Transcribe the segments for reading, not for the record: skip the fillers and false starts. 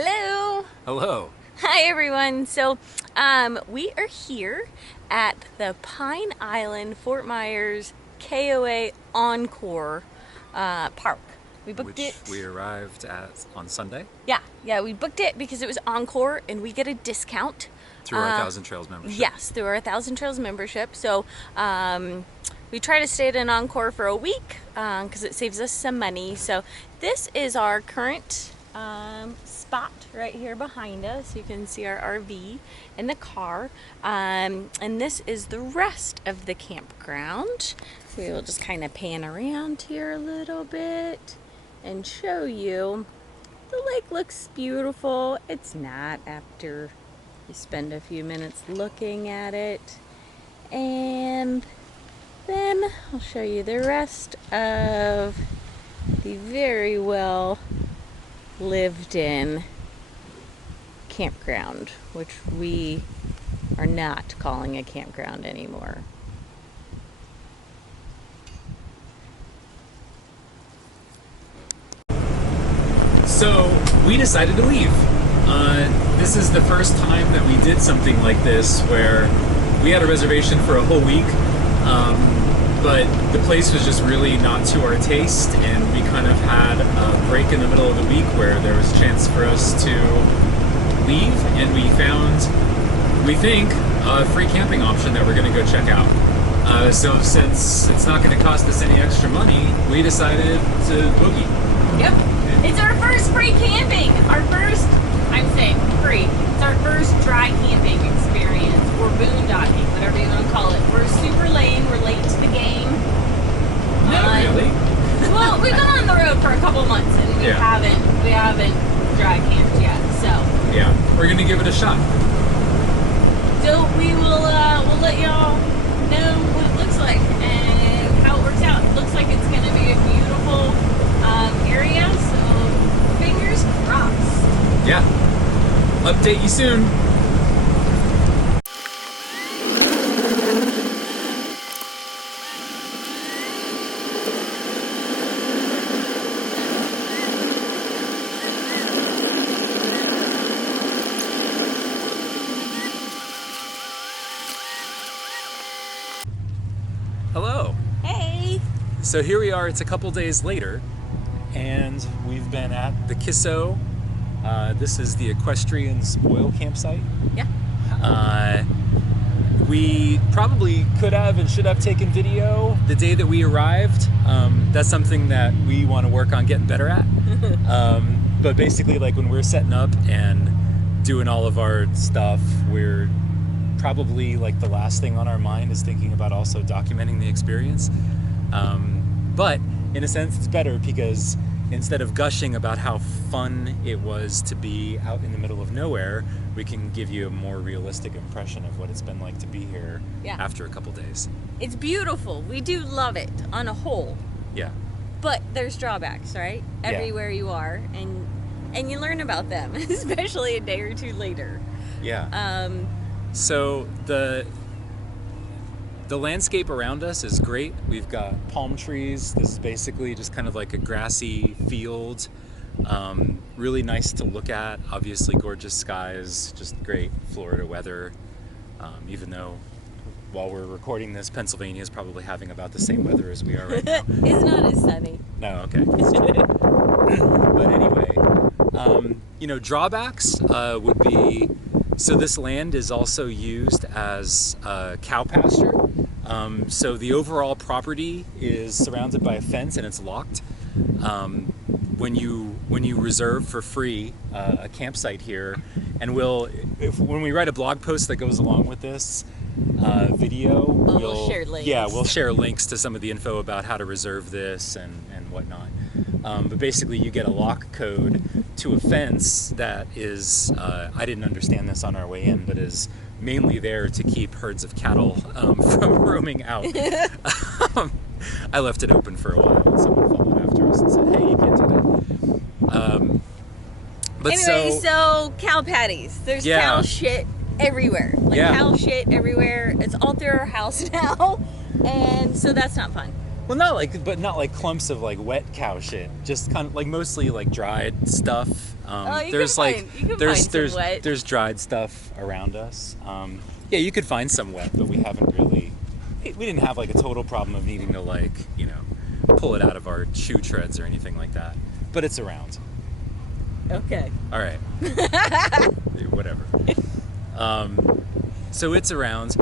Hello. Hello. Hi everyone. So we are here at the Pine Island Fort Myers KOA Encore Park. We booked Which we arrived at on Sunday Yeah, we booked it because it was Encore and we get a discount. through our Thousand Trails membership. Yes, through our Thousand Trails membership. So we try to stay at an Encore for a week because it saves us some money. So this is our current spot right here behind us. You can see our RV and the car. And this is the rest of the campground. We will just kind of pan around here a little bit and show you. The lake looks beautiful. It's not after you spend a few minutes looking at it. And then I'll show you the rest of the very well lived in campground, which we are not calling a campground anymore. So we decided to leave. This is the first time that we did something like this where we had a reservation for a whole week, but the place was just really not to our taste, and we kind of had a break in the middle of the week where there was a chance for us to leave, and we found, we think, a free camping option that we're going to go check out. So since it's not going to cost us any extra money, we decided to boogie. Yep. It's our first free camping. Our first, I'm saying free. It's our first dry camping experience, or boondocking, whatever you want to call it. We're super lame. We're late to the game. Not really. Well, we've been on the road for a couple months and we haven't dry camped yet. So yeah, we're gonna give it a shot. So we will we'll let y'all know what it looks like and how it works out. It looks like it's gonna be a beautiful area. So fingers crossed. Yeah. Update you soon. Hello. Hey. So here we are, it's a couple days later, and we've been at the Kisso. This is the equestrian spoil campsite. Yeah. We probably could have and should have taken video the day that we arrived. That's something that we want to work on getting better at. But basically, like when we're setting up and doing all of our stuff, we're probably like the last thing on our mind is thinking about also documenting the experience. But in a sense, it's better because instead of gushing about how fun it was to be out in the middle of nowhere, we can give you a more realistic impression of what it's been like to be here after a couple days. It's beautiful. We do love it on a whole. Yeah. But there's drawbacks, right? Everywhere you are, and you learn about them, especially a day or two later. Yeah. So the landscape around us is great. We've got palm trees. This is basically just kind of like a grassy field. Really nice to look at. Obviously gorgeous skies, just great Florida weather. Even though while we're recording this, Pennsylvania is probably having about the same weather as we are right now. It's not as sunny. No, okay. But anyway, drawbacks would be, so this land is also used as cow pasture. So the overall property is surrounded by a fence and it's locked. When you reserve for free a campsite here, and when we write a blog post that goes along with this video, we'll share links. Yeah, we'll share links to some of the info about how to reserve this and whatnot. But basically, you get a lock code to a fence that is, I didn't understand this on our way in, but is mainly there to keep herds of cattle from roaming out. I left it open for a while, and someone followed after us and said, hey, you can't do that. But anyway, so cow patties. There's cow shit everywhere. Cow shit everywhere. It's all through our house now, and so that's not fun. Well, not like clumps of like wet cow shit. Just kind of like mostly like dried stuff. You There's can like find, you can there's find some there's wet. there's dried stuff around us. Yeah, you could find some wet, but we haven't really. We didn't have like a total problem of needing to like pull it out of our shoe treads or anything like that. But it's around. Okay. All right. Whatever. So it's around.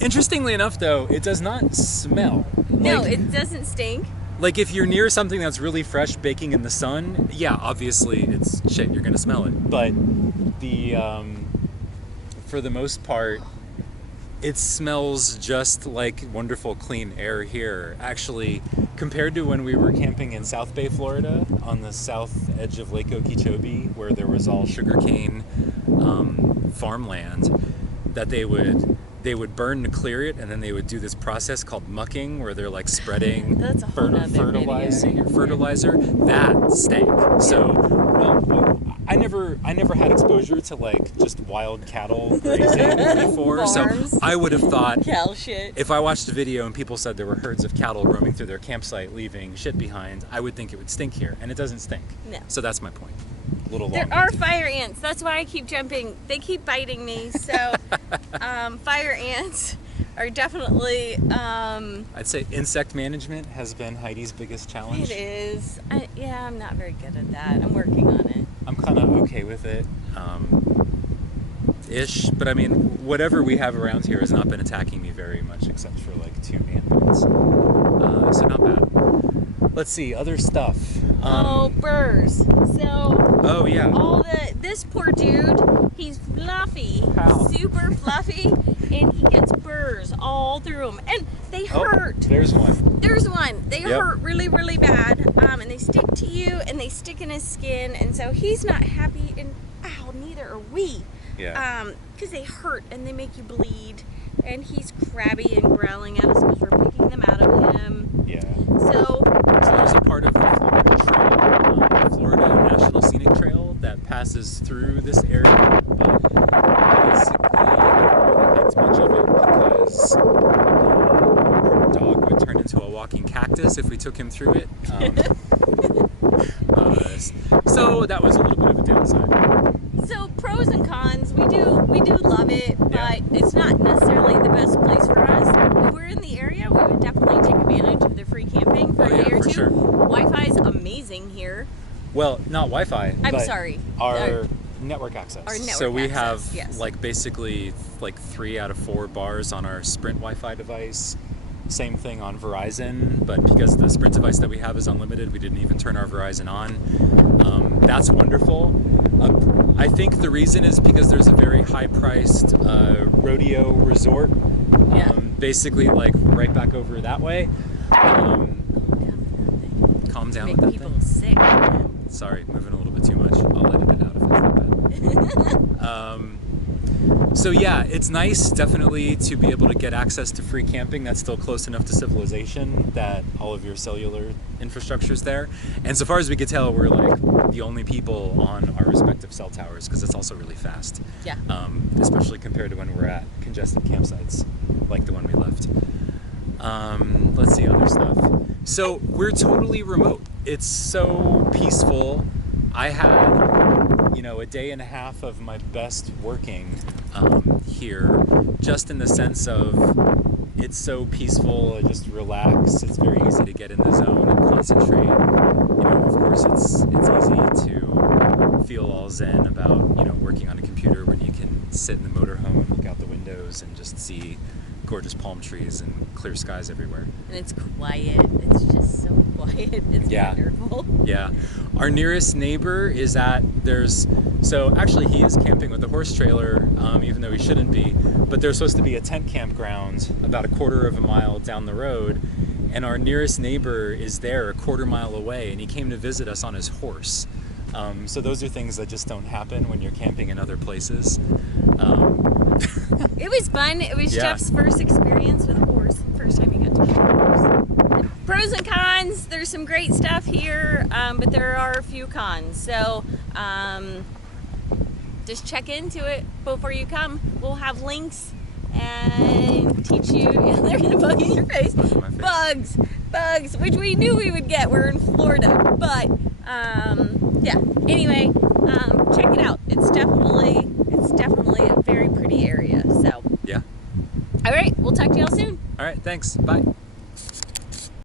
Interestingly enough, though, it does not smell. No, it doesn't stink. Like if you're near something that's really fresh baking in the sun, yeah, obviously it's shit, you're gonna smell it. But the for the most part, it smells just like wonderful clean air here. Actually, compared to when we were camping in South Bay, Florida, on the south edge of Lake Okeechobee, where there was all sugarcane farmland that they would burn to clear it, and then they would do this process called mucking, where they're like spreading That's a whole nother fertilizer. That stank. So, well, I never had exposure to like just wild cattle grazing before, Farms. so I would have thought Cow shit. if I watched a video and people said there were herds of cattle roaming through their campsite leaving shit behind, I would think it would stink here, and it doesn't stink. No. So that's my point. A little There long. are fire ants. That's why I keep jumping. They keep biting me. So, fire ants are definitely. I'd say insect management has been Heidi's biggest challenge. It is. I'm not very good at that. I'm working on it. I'm kind of okay with it, ish. But I mean, whatever we have around here has not been attacking me very much, except for like 2 ant bites. So not bad. Let's see other stuff. Burrs. So. Oh yeah. This poor dude, he's fluffy, How? super fluffy, and he gets burrs all through him, and they hurt. There's one. There's one. They Yep. hurt really, really bad, and they stick to you, and they stick in his skin, and so he's not happy, and neither are we. Yeah. Because they hurt and they make you bleed, and he's crabby and growling at us because we're picking them out of him. Yeah. So There's a part of the Florida Trail, Florida National Scenic Trail, that passes through this area, but basically I haven't really hiked much of it because our dog would turn into a walking cactus if we took him through it. So that was a little bit of a downside. So pros and cons, we do love it, but Yeah. it's not necessarily the best place for us. If we're in the area, we would definitely take advantage of the free camping for a day or for two. sure. Wi-Fi is amazing here. Well, not Wi-Fi. I'm but sorry. Our network access. Our network so we access, have yes. like basically like 3 out of 4 bars on our Sprint Wi-Fi device. Same thing on Verizon, but because the Sprint device that we have is unlimited, we didn't even turn our Verizon on. That's wonderful. I think the reason is because there's a very high-priced rodeo resort, Yeah. basically like right back over that way. Calm down with Make that people thing. sick. Sorry, moving a little bit too much. I'll edit it out if it's not bad. So yeah, it's nice definitely to be able to get access to free camping that's still close enough to civilization that all of your cellular infrastructure's there. And so far as we could tell, we're like the only people on our respective cell towers because it's also really fast. Yeah. Especially compared to when we're at congested campsites like the one we left. Let's see other stuff. So we're totally remote. It's so peaceful. I had, a day and a half of my best working here, just in the sense of it's so peaceful. I just relax. It's very easy to get in the zone and concentrate. Of course, it's easy to feel all zen about working on a computer when you can sit in the motorhome and look out the windows and just see gorgeous palm trees and clear skies everywhere. And it's quiet. It's just so quiet. It's wonderful. Yeah. Our nearest neighbor is actually he is camping with a horse trailer, even though he shouldn't be, but there's supposed to be a tent campground about a quarter of a mile down the road, and our nearest neighbor is there a quarter mile away, and he came to visit us on his horse. So those are things that just don't happen when you're camping in other places. It was fun. It was Yeah. Jeff's first experience with a horse. First time he got to ride a horse. Pros and cons. There's some great stuff here, but there are a few cons. So just check into it before you come. We'll have links and teach you. There's a bug in your face. Bug in my face. Bugs, which we knew we would get. We're in Florida, but yeah. Anyway, check it out. It's definitely a very pretty area. So, Yeah. all right, we'll talk to y'all soon. All right, thanks. Bye.